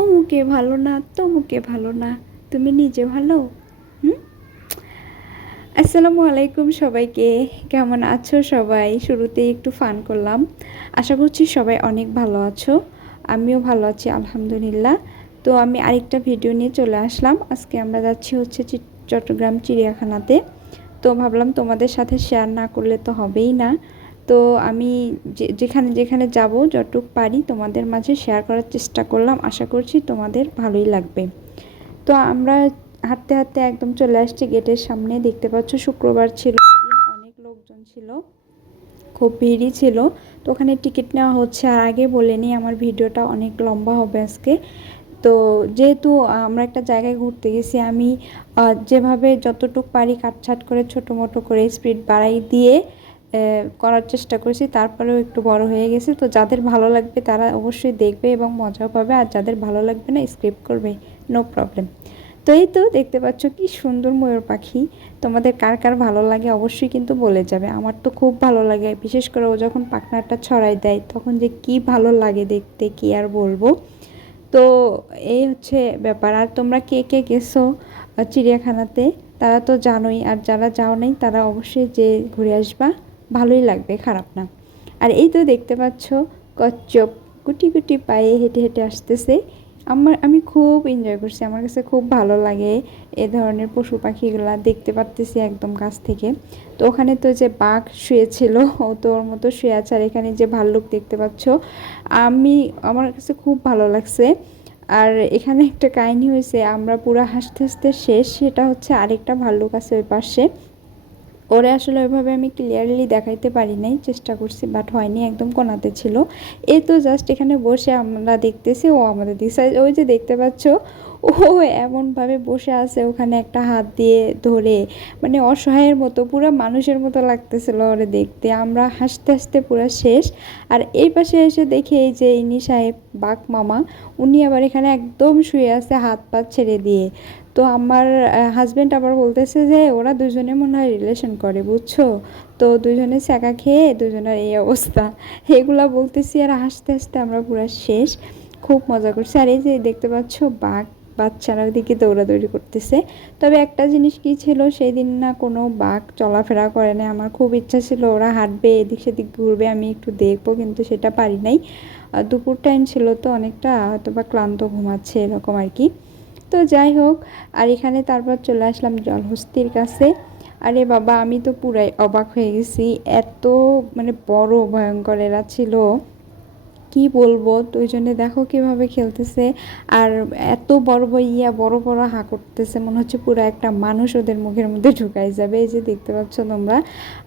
অমুকে ভালো না, তমুকে ভালো না, তুমি নিজে ভালো? হুম? আসসালামু আলাইকুম সবাইকে, কেমন আছো সবাই? শুরুতেই একটু ফান করলাম। আশা করছি সবাই অনেক ভালো আছো, আমিও ভালো আছি, আলহামদুলিল্লাহ। তো আমি আরেকটা ভিডিও নিয়ে চলে আসলাম। আজকে আমরা যাচ্ছি হচ্ছে চট্টগ্রাম চিড়িয়াখানাতে। তো ভাবলাম তোমাদের সাথে শেয়ার না করলে তো হবেই না। তো আমি যেখানে যেখানে যাব, যতটুক পারি তোমাদের মাঝে শেয়ার করার চেষ্টা করলাম। আশা করছি তোমাদের ভালোই লাগবে। তো আমরা হাঁটতে হাঁটতে একদম চলে আসছি গেটের সামনে। দেখতে পাচ্ছ শুক্রবার ছিল অনেক লোকজন ছিল। খুব ভিড়ই ছিল। তো ওখানে টিকিট নেওয়া হচ্ছে। আর আগে বলে নিই, আমার ভিডিওটা অনেক লম্বা হবে আজকে। তো যেহেতু আমরা একটা জায়গায় ঘুরতে গেছি, আমি যেভাবে যতটুক পারি কাটছাট করে ছোটো মোটো করে স্পিড বাড়াই দিয়ে করার চেষ্টা করেছি। তারপরেও একটু বড় হয়ে গেছে। তো যাদের ভালো লাগবে তারা অবশ্যই দেখবে এবং মজাও পাবে। আর যাদের ভালো লাগবে না স্কিপ করবে। নো প্রবলেম তো এই তো দেখতে পাচ্ছ কি সুন্দর ময়ূর পাখি। তোমাদের কার কার ভালো লাগে অবশ্যই কিন্তু বলে যাবে। আমার তো খুব ভালো লাগে। বিশেষ করে ও যখন পাখনাটা ছড়াই দেয়, তখন যে কি ভালো লাগে দেখতে, কি আর বলব? তো এই হচ্ছে ব্যাপার। আর তোমরা কে কে গেছো চিড়িয়াখানাতে? তারা তো জানোই। আর যারা যাও নাই, তারা অবশ্যই যে ঘুরে আসবা। ভালোই লাগবে, খারাপ না। আর এই তো দেখতে পাচ্ছ, কচ্ছপ গুটি গুটি পায়ে হেঁটে হেঁটে আসতেছে। আমার, আমি খুব এনজয় করছি, আমার কাছে খুব ভালো লাগে এ ধরনের পশু পাখিগুলা দেখতে পারতেছি একদম কাছ থেকে। তো ওখানে তো যে বাঘ শুয়েছিল, ও তো ওর মতো শুয়ে আছে, আর এখানে যে ভাল্লুক দেখতে পাচ্ছ, আমি, আমার কাছে খুব ভালো লাগছে। আর এখানে একটা কাহিনী হয়েছে, আমরা পুরো হাসতে হাসতে শেষ, সেটা হচ্ছে আরেকটা ভাল্লুক আছে ওই পাশে। ওরে আসলে ওইভাবে আমি ক্লিয়ারলি দেখাইতে পারি নাই, চেষ্টা করছি বাট হয়নি, একদম কোনাতে ছিল। এই তো জাস্ট এখানে বসে আমরা দেখতেছি, ও আমাদের দিকে ওই যে দেখতে পাচ্ছ ও এমনভাবে বসে আছে ওখানে একটা হাত দিয়ে ধরে। মানে অসহায়ের মতো, পুরো মানুষের মতো লাগতেছিল ওরে দেখতে। আমরা হাসতে হাসতে পুরো শেষ। আর এই পাশে এসে দেখি এই যে ইনি সাহেব, বাঘ মামা, উনি আবার এখানে একদম শুয়ে আছে হাত পা ছেড়ে দিয়ে। তো আমার হাজব্যান্ড আবার বলতেছে যে ওরা দুজনে মনে হয় রিলেশন করে, বুঝছ? তো দুজনে স্যাকা খেয়ে দুজনের এই অবস্থা। এগুলা বলতেছি আর হাসতে হাসতে আমরা পুরো শেষ। খুব মজা করছি। আর এই যে দেখতে পাচ্ছ বাঘ বাচ্চারা দিকে দৌড়াদৌড়ি করতেছে। তবে একটা জিনিস কি ছিল সেই দিন না কোনো বাঘ চলাফেরা করে না আমার খুব ইচ্ছা ছিল ওরা হাঁটবে, এদিক সেদিক ঘুরবে, আমি একটু দেখব, কিন্তু সেটা পারি নাই। দুপুর টাইম ছিল তো অনেকটা হয়তো বা ক্লান্ত ঘুমাচ্ছে এরকম আর কি। তো যাই হোক, আর এখানে তারপর চলে আসলাম জলহস্তির কাছে। আরে বাবা, আমি তো পুরাই অবাক হয়ে গেছি। এত মানে বড় ভয়ঙ্কর এরা ছিল। কি বলব? তো ওই জন্য দেখো কীভাবে খেলতেছে। আর এত বড় বড় ইয়া বড় বড় হা করতেছে, মনে হচ্ছে পুরো একটা মানুষ ওদের মুখের মধ্যে ঢুকাই যাবে। এই যে দেখতে পাচ্ছ তোমরা,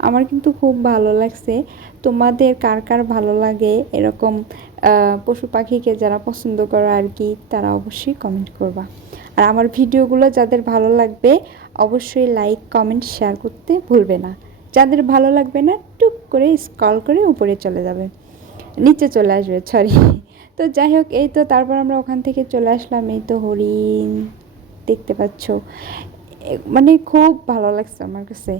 আমার কিন্তু খুব ভালো লাগছে। তোমাদের কার কার ভালো লাগে? এরকম পশু পাখিকে যারা পছন্দ করো আর কি, তারা অবশ্যই কমেন্ট করবা। আর আমার ভিডিওগুলো যাদের ভালো লাগবে, অবশ্যই লাইক কমেন্ট শেয়ার করতে ভুলবে না। যাদের ভালো লাগবে না, টুক করে স্ক্রল করে উপরে চলে যাবে। নিচে চলে আসবে সরি তো যাই হোক, এই তো তারপর আমরা ওখান থেকে চলে আসলাম, এই তো হরিণ দেখতে পাচ্ছ। মানে খুব ভালো লাগছে আমার কাছে।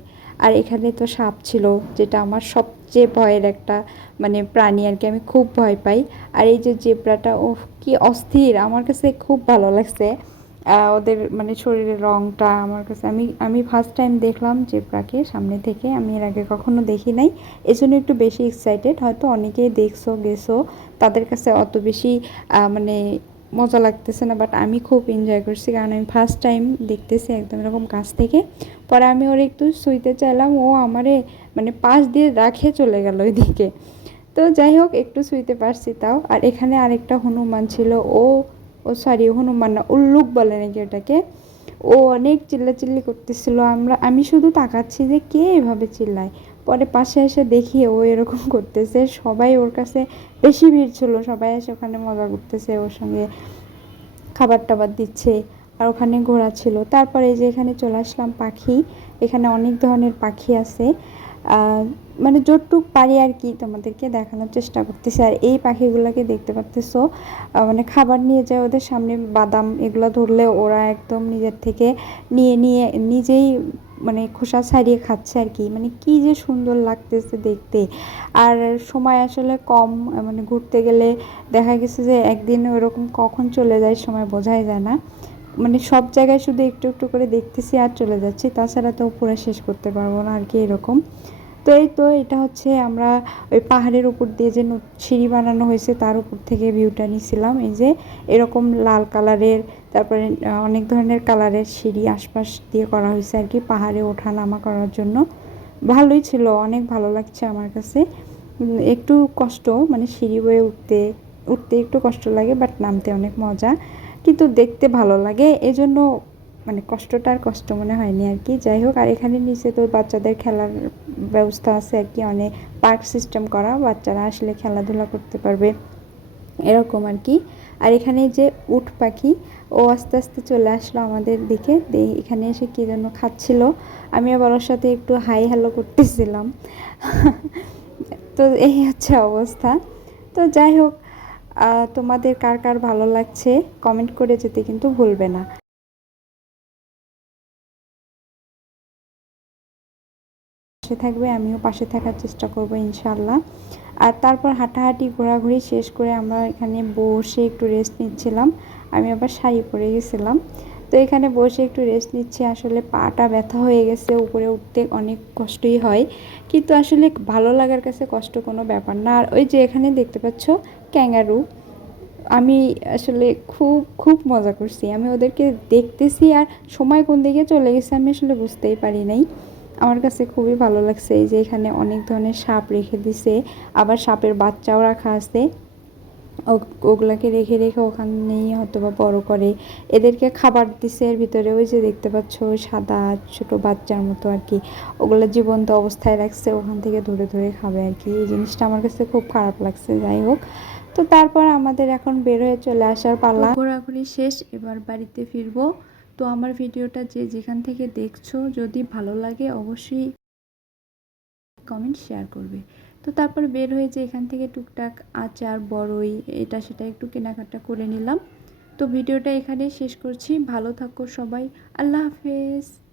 আর এখানে তো সাপ ছিল, যেটা আমার সবচেয়ে ভয়ের একটা মানে প্রাণী আর কি, আমি খুব ভয় পাই। আর এই যে জেব্রাটা ও কি অস্থির, আমার কাছে খুব ভালো লাগছে। ওদের মানে শরীরের রংটা আমার কাছে, আমি আমি ফার্স্ট টাইম দেখলাম জেব্রাকে সামনে থেকে, আমি এর আগে কখনো দেখি নাই। এই জন্য একটু বেশি এক্সাইটেড হয়তো অনেকেই দেখছ, গেছো, তাদের কাছে অত বেশি মানে মজা লাগতেছে না বাট আমি খুব এনজয় করছি, কারণ আমি ফার্স্ট টাইম দেখতেছি একদম এরকম কাছ থেকে। পরে আমি ওর একটু শুইতে চাইলাম, ও আমারে মানে পাশ দিয়ে রাখে চলে গেল ওইদিকে। তো যাই হোক, একটু শুইতে পারছি তাও। আর এখানে আরেকটা হনুমান ছিল, ও ও সরি হনুমান না উল্লুক বলে নাকি ওটাকে। ও অনেক চিল্লাচিল্লি করতেছিল, আমরা, আমি শুধু তাকাচ্ছি যে কে এভাবে চিল্লায়। পরে পাশে এসে দেখি ও এরকম করতেছে, সবাই ওর কাছে বেশি ভিড় ছিল, সবাই এসে ওখানে মজা করতেছে, ওর সঙ্গে খাবার টাবার দিচ্ছে, আর ওখানে ঘোরা ছিল। তারপরে যে এখানে চলে আসলাম পাখি এখানে অনেক ধরনের পাখি আছে। মানে যতটুক পারি আর কি তোমাদেরকে দেখানোর চেষ্টা করতেছি। আর এই পাখিগুলোকে দেখতে পারতেছো মানে খাবার নিয়ে যায় ওদের সামনে বাদাম এগুলো ধরলে ওরা একদম নিজের থেকে নিয়ে নিয়ে নিজেই মানে খোসা ছাড়িয়ে খাচ্ছে আর কি। মানে কি যে সুন্দর লাগতেছে দেখতে। আর সময় আসলে কম মানে ঘুরতে গেলে দেখা গেছে যে একদিন ওরকম কখন চলে যায় সময় বোঝাই যায় না। মানে সব জায়গায় শুধু একটু একটু করে দেখতেছি আর চলে যাচ্ছি। তাছাড়া তো পুরো শেষ করতে পারব না, আর কি এরকম। তো এই তো এটা হচ্ছে আমরা ওই পাহাড়ের উপর দিয়ে যে সিঁড়ি বানানো হয়েছে, তার উপর থেকে ভিউটা নিছিলাম। এই যে এরকম লাল কালারের, তারপরে অনেক ধরনের কালারের সিঁড়ি আশপাশ দিয়ে করা হয়েছে আর কি, পাহাড়ে ওঠা নামা করার জন্য। ভালোই ছিল, অনেক ভালো লাগছে আমার কাছে। একটু কষ্ট মানে সিঁড়ি বয়ে উঠতে উঠতে একটু কষ্ট লাগে বাট নামতে অনেক মজা। কিন্তু দেখতে ভালো লাগে। এজন্য মানে কষ্টটা আর কষ্ট মনে হয়নি আর কি। যাই হোক, আর এখানে নিচে তো বাচ্চাদের খেলার ব্যবস্থা আছে আর কি। অনেক পার্ক সিস্টেম করা, বাচ্চারা আসলে খেলাধুলা করতে পারবে এরকম আর কি। আর এখানে যে উট পাখি, ও আস্তে আস্তে চলে আসলো আমাদের দিকে। এখানে এসে কী যেন খাচ্ছিল। আমি আবার ওর সাথে একটু হাই হ্যালো করতেছিলাম। তো এই হচ্ছে অবস্থা। তো যাই হোক তোমাদের কার কার ভালো লাগছে কমেন্ট করে যেতে কিন্তু ভুলবে না। পাশে থাকবে, আমিও পাশে থাকার চেষ্টা করব ইনশাল্লাহ আর তারপর হাঁটাহাঁটি ঘোরাঘুরি শেষ করে আমরা এখানে বসে একটু রেস্ট নিচ্ছিলাম। আমি আবার শাড়ি পরে গেছিলাম। তো এখানে বসে একটু রেস্ট নিচ্ছি। আসলে পাটা ব্যথা হয়ে গেছে, উপরে উঠতে অনেক কষ্টই হয়। কিন্তু আসলে ভালো লাগার কাছে কষ্ট কোনো ব্যাপার না। আর ওই যে এখানে দেখতে পাচ্ছ, ক্যাঙ্গারু। আমি আসলে খুব খুব মজা করছি। আমি ওদেরকে দেখতেছি আর সময় কোন দিকে চলে গেছে আমি আসলে বুঝতেই পারি নাই। আমার কাছে খুবই ভালো লাগছে এই যে এখানে অনেক ধরনের সাপ রেখে দিছে। আবার সাপের বাচ্চাও রাখা আছে। ওগুলাকে রেখে রেখে ওখানেই হয়তো বা বড় করে। এদেরকে খাবার দিছে এর ভিতরে ওই যে দেখতে পাচ্ছ সাদা ছোট বাচ্চার মতো আর কি। ওগুলো জীবন্ত অবস্থায় রাখছে, ওখান থেকে ধরে ধরে খাবে আর কি। এই জিনিসটা আমার কাছে খুব খারাপ লাগছে, যাই হোক। তো তারপর আমাদের এখন বের হয়ে চলে আসার পালা। ঘোরাঘুরি শেষ, এবার বাড়িতে ফিরবো। তো আমার ভিডিওটা যে যেখান থেকে দেখছ, যদি ভালো লাগে অবশ্যই কমেন্ট শেয়ার করবে। তো তারপর বের হয়ে যে এখান থেকে টুকটাক আচার, বড়ই, এটা সেটা একটু কেনাকাটা করে নিলাম। তো ভিডিওটা এখানে শেষ করছি। ভালো থাকো সবাই। আল্লাহ হাফেজ।